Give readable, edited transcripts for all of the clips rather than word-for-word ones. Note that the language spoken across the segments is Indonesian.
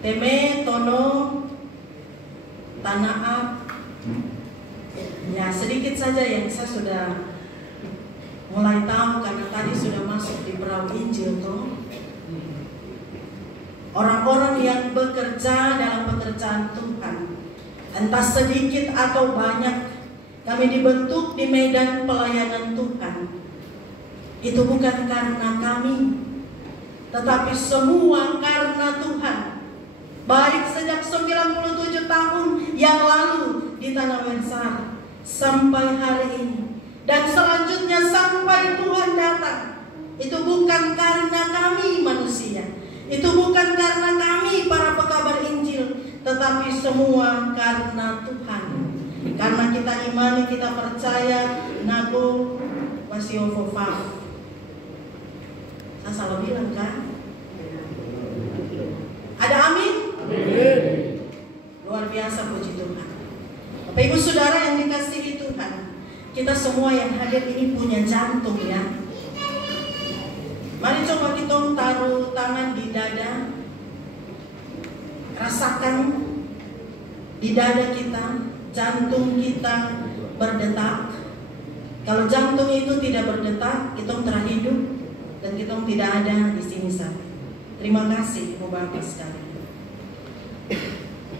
Teme tono tanaat. Ya, sedikit saja yang saya sudah mulai tahu karena tadi sudah masuk di perahu Injil tuh. Orang-orang yang bekerja dalam pekerjaan Tuhan, entah sedikit atau banyak, kami dibentuk di medan pelayanan Tuhan. Itu bukan karena kami, tetapi semua karena Tuhan. Baik sejak 97 tahun yang lalu di Tanah Wensar sampai hari ini, dan selanjutnya sampai Tuhan datang. Itu bukan karena kami manusia, itu bukan karena kami para pekabar Injil, tetapi semua karena Tuhan. Karena kita imani, kita percaya, nago masih overflow. Saya salah bilang kan? Ada amin? Amin. Luar biasa, puji Tuhan. Bapak Ibu Saudara yang dikasihi Tuhan, kita semua yang hadir ini punya jantung ya. Mari coba kita taruh tangan di dada, rasakan di dada kita, jantung kita berdetak. Kalau jantung itu tidak berdetak, kita terhidup dan kita tidak ada di sini saat. Terima kasih Ibu Bapak sekalian.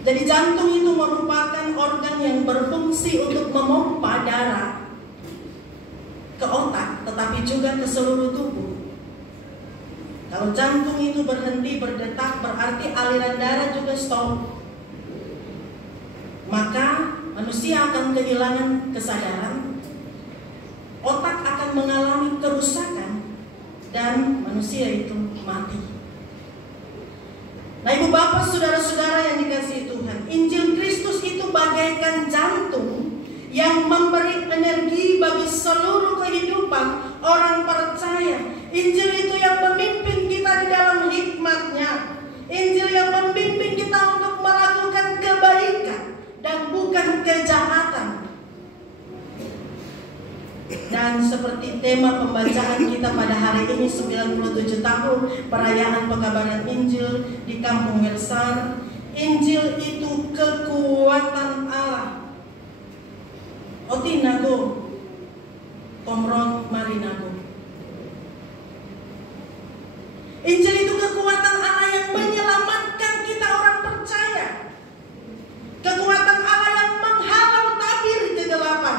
Jadi jantung itu merupakan organ yang berfungsi untuk memompa darah ke otak, tetapi juga ke seluruh tubuh. Kalau jantung itu berhenti berdetak, berarti aliran darah juga stop. Maka manusia akan kehilangan kesadaran, otak akan mengalami kerusakan, dan manusia itu mati. Nah Ibu Bapak, saudara-saudara yang dikasihi Tuhan, Injil Kristus itu bagaikan jantung yang memberi energi bagi seluruh kehidupan orang percaya. Injil itu yang memimpin kita di dalam hikmat-Nya. Injil yang memimpin kita untuk melakukan kebaikan dan bukan kejahatan. Dan seperti tema pembacaan kita pada hari ini, 97 tahun perayaan pekabaran Injil di Kampung Wensar. Injil itu kekuatan Allah. Otinago Komron Marinago. Injil itu kekuatan Allah yang menyelamatkan kita orang percaya. Kekuatan Allah yang menghalau tabir kegelapan.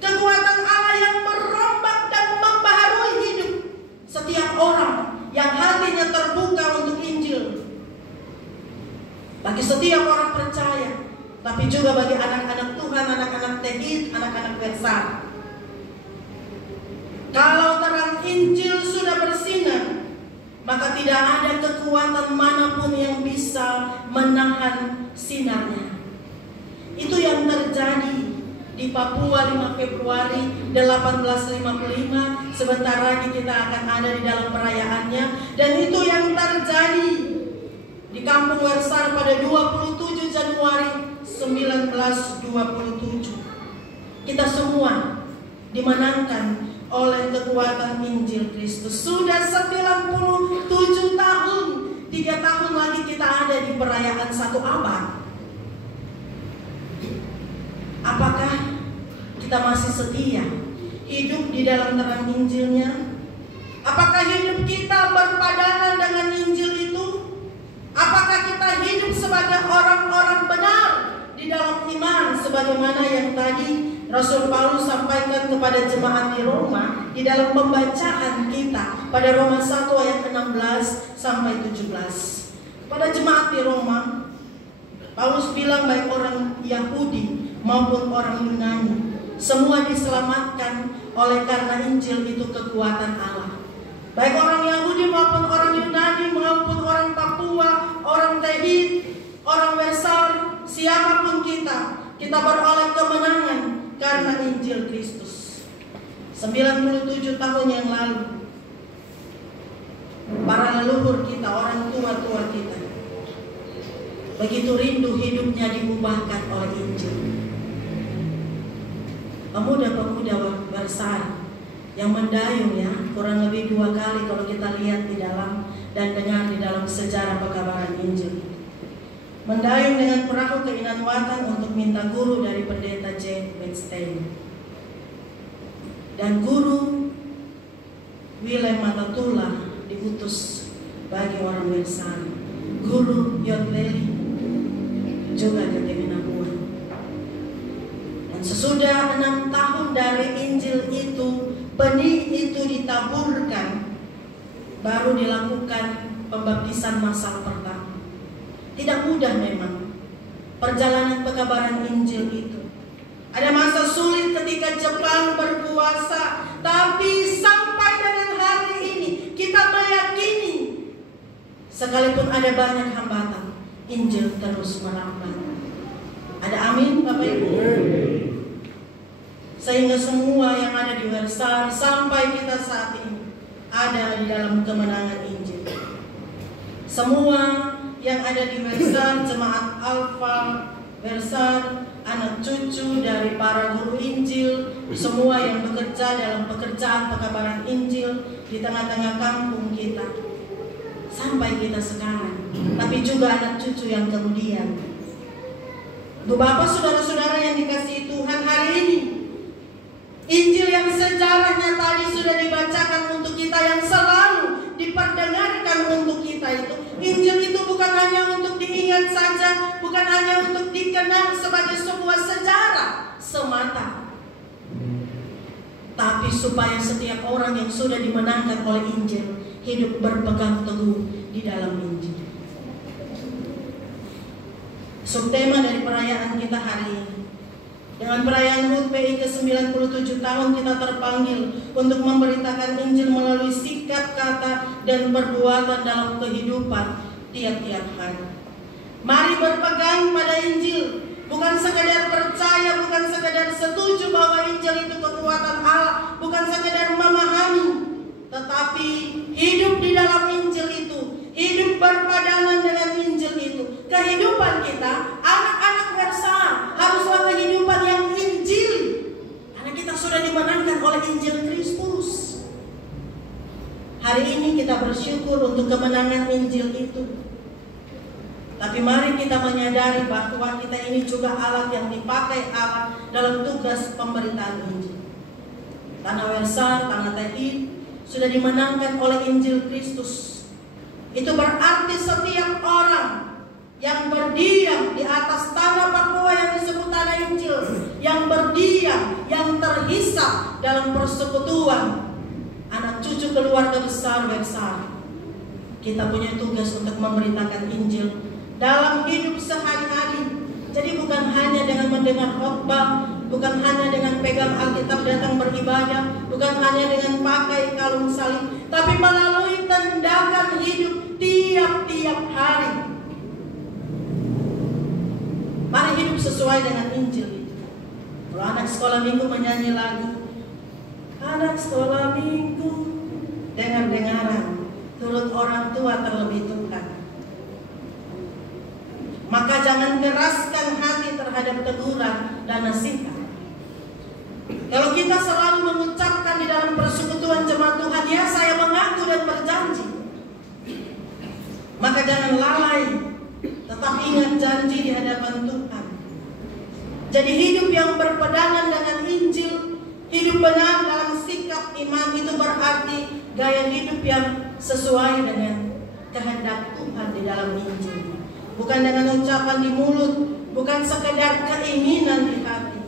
Kekuatan Allah yang merombak dan membaharui hidup setiap orang yang hatinya terbuka untuk Injil. Bagi setiap orang percaya, tapi juga bagi anak-anak Tuhan, anak-anak Tehid, anak-anak Wensar. Kalau terang Injil sudah bersinar, maka tidak ada kekuatan manapun yang bisa menahan sinarnya. Itu yang terjadi di Papua 5 Februari 1855. Sebentar lagi kita akan ada di dalam perayaannya. Dan itu yang terjadi di Kampung Wensar pada 27 Januari 1927. Kita semua dimenangkan oleh kekuatan Injil Kristus. Sudah 97 tahun, 3 tahun lagi kita ada di perayaan 1 abad. Apakah kita masih setia hidup di dalam terang Injilnya? Apakah hidup kita berpadanan dengan Injil itu? Apakah kita hidup sebagai orang-orang benar di dalam iman, sebagaimana yang tadi Rasul Paulus sampaikan kepada jemaat di Roma di dalam pembacaan kita pada Roma 1 ayat 16 sampai 17. Pada jemaat di Roma, Paulus bilang baik orang Yahudi maupun orang Yunani, semua diselamatkan oleh karena Injil itu kekuatan Allah. Baik orang Yahudi maupun orang Yunani maupun orang Papua, orang Tehid, orang Wensar, siapapun kita beroleh kemenangan karena Injil Kristus. 97 tahun yang lalu, para leluhur kita, orang tua-tua kita, begitu rindu hidupnya diubahkan oleh Injil. Pemuda-pemuda Wensar yang mendayung ya, kurang lebih lebih 2 kali kalau kita lihat di dalam dan dengar di dalam sejarah pekabaran Injil. Mendayung dengan perahu ke Inanwatan untuk minta guru dari pendeta J. Wettstein. Dan guru Willem Matatula diutus bagi orang Wersari. Guru Yotleli juga ke Teminabua. Dan sesudah 6 tahun dari Injil itu, benih itu ditaburkan, baru dilakukan pembaptisan massal pertama. Tidak mudah memang perjalanan pekabaran Injil itu. Ada masa sulit ketika Jepang berkuasa, tapi sampai dengan hari ini kita meyakini sekalipun ada banyak hambatan, Injil terus merambat. Ada amin Bapak Ibu? Sehingga semua yang ada di Wersar sampai kita saat ini ada di dalam kemenangan Injil. Semua yang ada di Wersar, jemaat Alfa Wersar, anak cucu dari para guru Injil, semua yang bekerja dalam pekerjaan pekabaran Injil di tengah-tengah kampung kita sampai kita sekarang, tapi juga anak cucu yang kemudian. Bu Bapak, saudara-saudara yang dikasihi Tuhan, hari ini Injil yang sejarahnya tadi sudah dibacakan untuk kita, yang selalu diperdengarkan untuk kita itu. Injil itu bukan hanya untuk diingat saja, bukan hanya untuk dikenang sebagai sebuah sejarah semata, tapi supaya setiap orang yang sudah dimenangkan oleh Injil hidup berpegang teguh di dalam Injil. Subtema dari perayaan kita hari ini, dengan perayaan HUT PI ke-97 tahun, kita terpanggil untuk memberitakan Injil melalui sikap, kata, dan perbuatan dalam kehidupan tiap-tiap hari. Mari berpegang pada Injil, bukan sekadar percaya, bukan sekadar setuju bahwa Injil itu kekuatan Allah, bukan sekadar memahami, tetapi hidup di dalam Injil itu, hidup berpadangan dengan Injil itu. Kehidupan kita, anak-anak Wersar, haruslah kehidupan yang Injil, karena kita sudah dimenangkan oleh Injil Kristus. Hari ini kita bersyukur untuk kemenangan Injil itu. Tapi mari kita menyadari bahwa kita ini juga alat yang dipakai Allah dalam tugas pemberitaan Injil. Tanah Wersar, tanah TI sudah dimenangkan oleh Injil Kristus. Itu berarti setiap orang yang berdiam di atas tanah Papua yang disebut tanah Injil, yang berdiam, yang terhisap dalam persekutuan anak cucu keluarga besar Wersar, kita punya tugas untuk memberitakan Injil dalam hidup sehari-hari. Jadi bukan hanya dengan mendengar khotbah, bukan hanya dengan pegang Alkitab datang beribadah, bukan hanya dengan pakai kalung salib, tapi melalui tindakan hidup tiap-tiap hari. Mari hidup sesuai dengan Injil itu. Kalau anak sekolah minggu menyanyi lagu, anak sekolah minggu dengar-dengaran, turut orang tua terlebih Tuhan. Maka jangan keraskan hati terhadap teguran dan nasihat. Kalau kita selalu mengucapkan di dalam persekutuan jemaat Tuhan, ya saya mengaku dan berjanji, maka jangan lalai, tetap ingat janji di hadapan Tuhan. Jadi hidup yang berpegangan dengan Injil, hidup benar dalam sikap iman, itu berarti gaya hidup yang sesuai dengan kehendak Tuhan di dalam Injil. Bukan dengan ucapan di mulut, bukan sekedar keinginan di hati.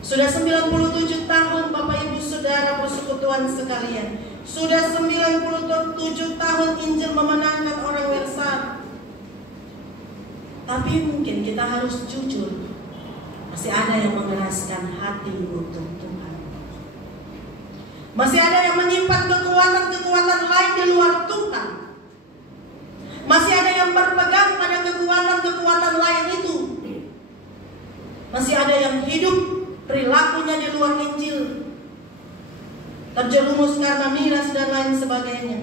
Sudah 97 tahun Bapak Ibu Saudara persekutuan sekalian. Sudah 97 tahun Injil memenangkan orang Wersar. Tapi mungkin kita harus jujur, masih ada yang mengeraskan hati untuk Tuhan. Masih ada yang menyimpan kekuatan-kekuatan lain di luar Tuhan. Masih ada yang berpegang pada kekuatan-kekuatan lain itu. Masih ada yang hidup perilakunya di luar Injil, terjerumus karena miras dan lain sebagainya.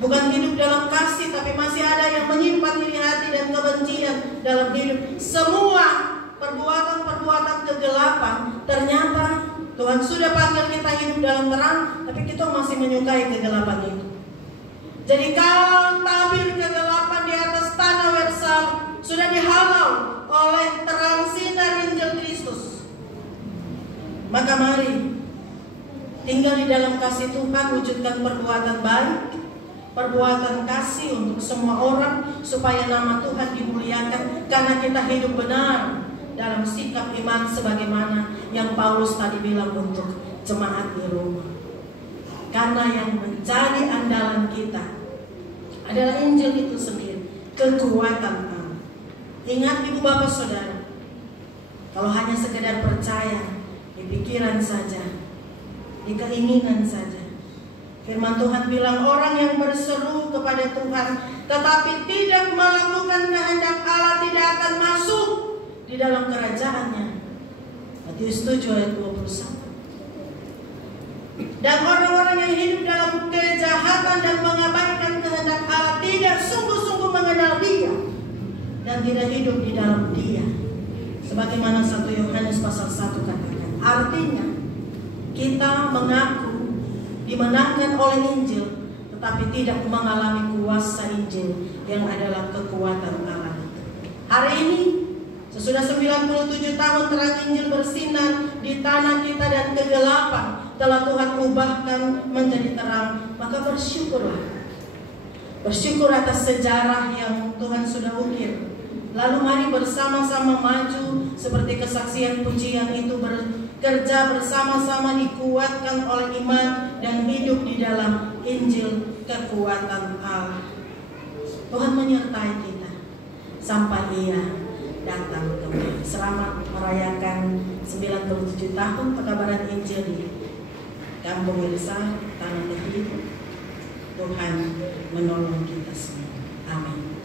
Bukan hidup dalam kasih, tapi masih ada yang menyimpan iri hati dan kebencian dalam hidup. Semua perbuatan-perbuatan kegelapan ternyata Tuhan sudah panggil kita hidup dalam terang, tapi kita masih menyukai kegelapan itu. Jadi kalau tabir kegelapan di atas tanah Wersal sudah dihalau oleh terang sinar Injil Kristus, maka mari tinggal di dalam kasih Tuhan, wujudkan perbuatan baik, perbuatan kasih untuk semua orang, supaya nama Tuhan dimuliakan, karena kita hidup benar dalam sikap iman sebagaimana yang Paulus tadi bilang untuk jemaat di Roma. Karena yang menjadi andalan kita adalah Injil itu sendiri, kekuatan Allah. Ingat ibu bapak saudara, kalau hanya sekedar percaya di pikiran saja, di keinginan saja, firman Tuhan bilang orang yang berseru kepada Tuhan tetapi tidak melakukan kehendak Allah tidak akan masuk di dalam kerajaannya. Matius 7 ayat 21. Dan orang-orang yang hidup dalam kejahatan dan mengabaikan kehendak Allah tidak sungguh-sungguh mengenal Dia dan tidak hidup di dalam Dia. Sebagaimana 1 Yohanes pasal 1 katakan. Artinya kita mengaku dimenangkan oleh Injil, tetapi tidak mengalami kuasa Injil yang adalah kekuatan Allah. Hari ini sesudah 97 tahun terang Injil bersinar di tanah kita dan kegelapan telah Tuhan ubahkan menjadi terang, maka bersyukurlah. Bersyukur atas sejarah yang Tuhan sudah ukir. Lalu mari bersama-sama maju seperti kesaksian pujian itu, bekerja bersama-sama dikuatkan oleh iman dan hidup di dalam Injil kekuatan Allah. Tuhan menyertai kita sampai Ia datang kembali. Selamat merayakan 97 tahun pekabaran Injil di Kampung Wersal, tanah negeri. Tuhan menolong kita semua. Amin.